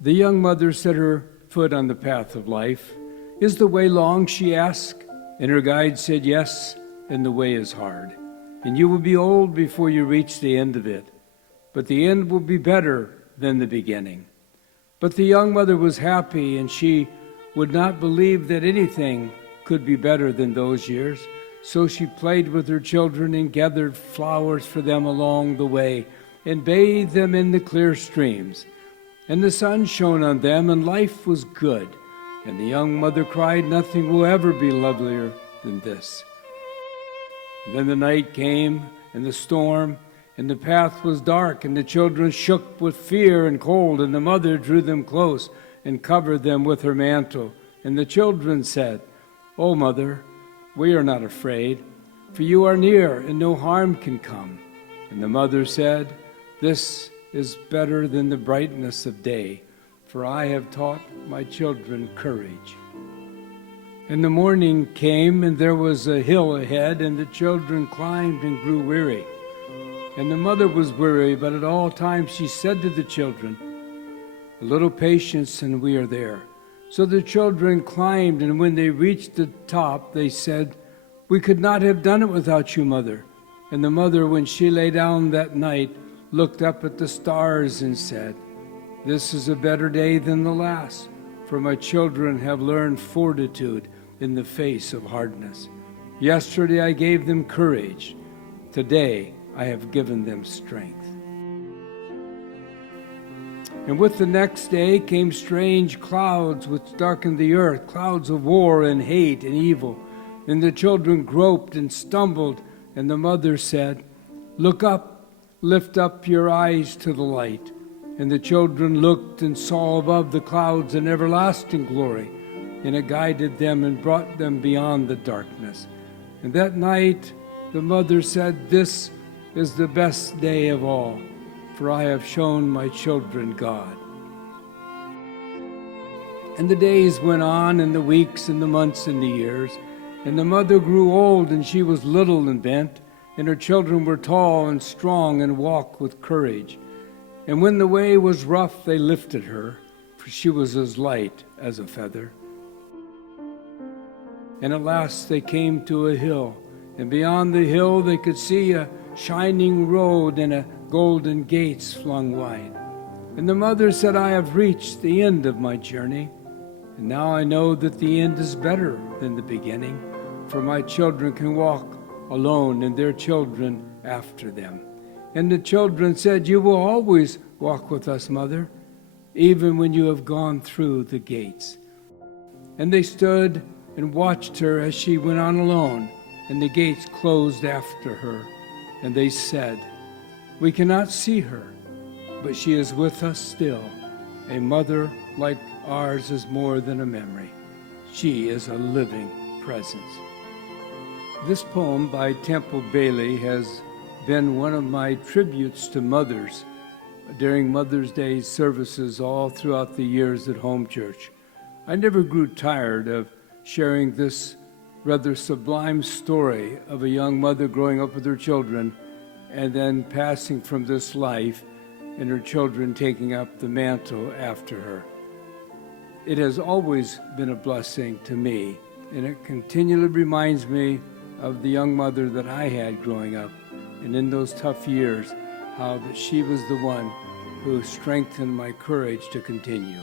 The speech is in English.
The young mother set her foot on the path of life. "Is the way long?" she asked, and her guide said, "Yes, and the way is hard, and you will be old before you reach the end of it. But the end will be better than the beginning." But the young mother was happy, and she would not believe that anything could be better than those years. So she played with her children and gathered flowers for them along the way and bathed them in the clear streams. And the sun shone on them, and life was good. And the young mother cried, "Nothing will ever be lovelier than this." Then the night came, and the storm, and the path was dark, and the children shook with fear and cold, and the mother drew them close and covered them with her mantle. And the children said, "O mother, we are not afraid, for you are near, and no harm can come." And the mother said, "This is better than the brightness of day, for I have taught my children courage." And the morning came, and there was a hill ahead, and the children climbed and grew weary. And the mother was weary, but at all times she said to the children, "A little patience, and we are there." So the children climbed, and when they reached the top, they said, "We could not have done it without you, Mother." And the mother, when she lay down that night, looked up at the stars and said, "This is a better day than the last, for my children have learned fortitude in the face of hardness. Yesterday I gave them courage. Today I have given them strength." And with the next day came strange clouds which darkened the earth, clouds of war and hate and evil. And the children groped and stumbled, and the mother said, "Look up, lift up your eyes to the light." And the children looked and saw above the clouds an everlasting glory, and it guided them and brought them beyond the darkness. And that night the mother said, "This is the best day of all, for I have shown my children God." And the days went on, and the weeks and the months and the years, and the mother grew old, and she was little and bent, and her children were tall and strong and walked with courage. And when the way was rough, they lifted her, for she was as light as a feather. And at last they came to a hill, and beyond the hill they could see a shining road and a golden gates flung wide. And the mother said, "I have reached the end of my journey, and now I know that the end is better than the beginning, for my children can walk alone and their children after them." And the children said, "You will always walk with us, Mother, even when you have gone through the gates." And they stood and watched her as she went on alone, and the gates closed after her. And they said, "We cannot see her, but she is with us still. A mother like ours is more than a memory. She is a living presence." This poem by Temple Bailey has been one of my tributes to mothers during Mother's Day services all throughout the years at Home Church. I never grew tired of sharing this rather sublime story of a young mother growing up with her children and then passing from this life and her children taking up the mantle after her. It has always been a blessing to me, and it continually reminds me of the young mother that I had growing up, and in those tough years, how that she was the one who strengthened my courage to continue.